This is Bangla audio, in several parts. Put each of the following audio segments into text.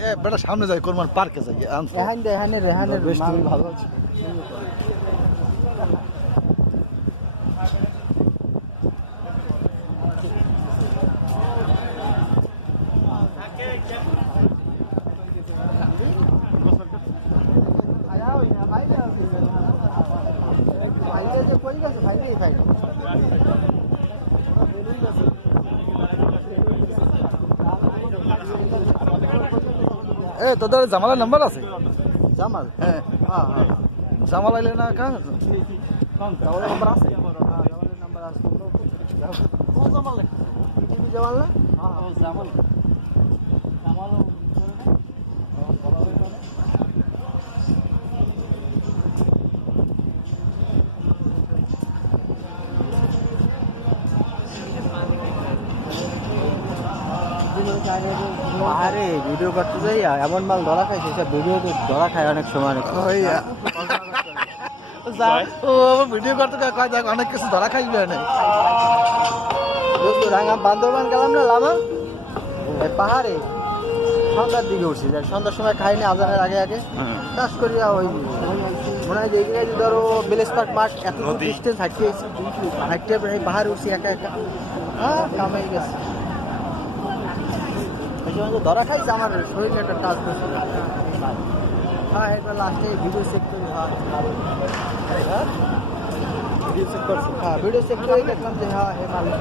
এ বেটা সামনে যাই কোরবান পার্কে যাই এখান এখানে রেহানের মাল। ভালো আছে। এ তোদের জামালের নাম্বার আছে? জামাল? হ্যাঁ হ্যাঁ হ্যাঁ। জামাল আইলে না কা জামালের নাম্বার আছে? জামালের নাম্বার আছে? জামাল। জামাল। না জামাল জামাল। আরে ভিডিও করতে যাই এমন মাল ধরা খাই সেসব ভিডিও তো ধরা খায় অনেক সময় অনেক ও ভিডিও করতে কয় দেখ অনেক কিছু ধরা খাইবে না দোস্ত রাঙা বান্দরবান গেলাম না লামা? পাহাড়ে। সন্ধ্যার দিকে উঠছি যাই সন্ধ্যার সময় খাইনি আজানের আগে আগে। চাষ করিয়া ওই মনে হয় যে এই জায়গায় যে ধরো বেলেস পার্ক মাঠ এত ডিস্টেন্স হাঁটতে হাঁটতে পাহাড়ে উঠছি একা একা। হ্যাঁ কামাই গেছে। যে ধরা খাইছে আমার শরীরে একটা টাচ করছিল হ্যাঁ এবার লাস্টে ভিডিও চেক করি হ্যাঁ। ভিডিও চেক করছি। হ্যাঁ ভিডিও চেক করে দেখলাম যে হ্যাঁ হে মালিক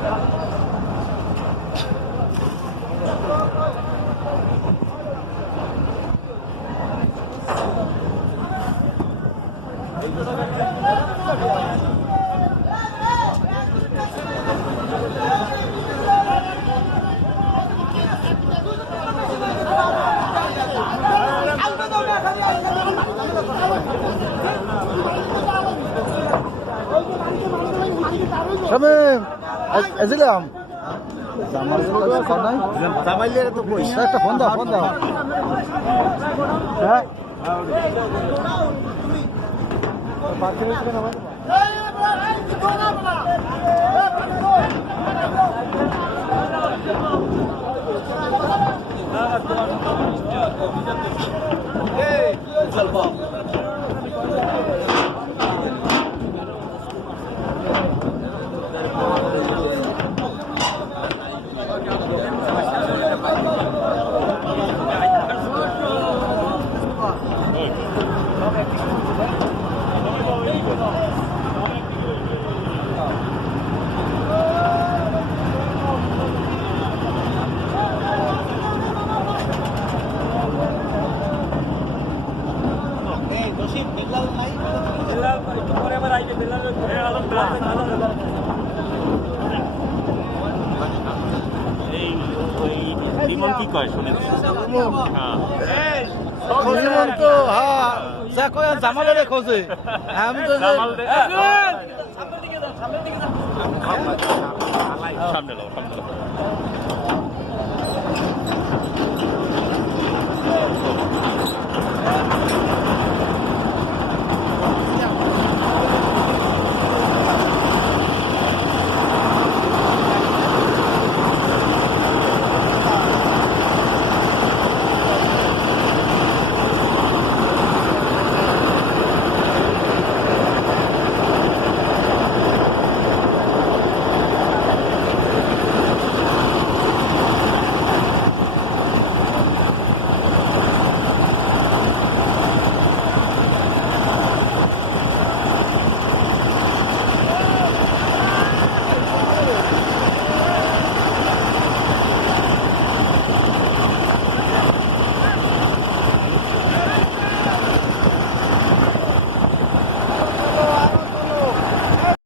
শামিম এজিলাম একটা ফোন দাও ফোন দাও। হ্যাঁ। লিমন কি কয় শুনেছি হ্যাঁ তো হ্যাঁ যা কয় জামালের খোঁজে আমি তো সামনে লো সামনে লো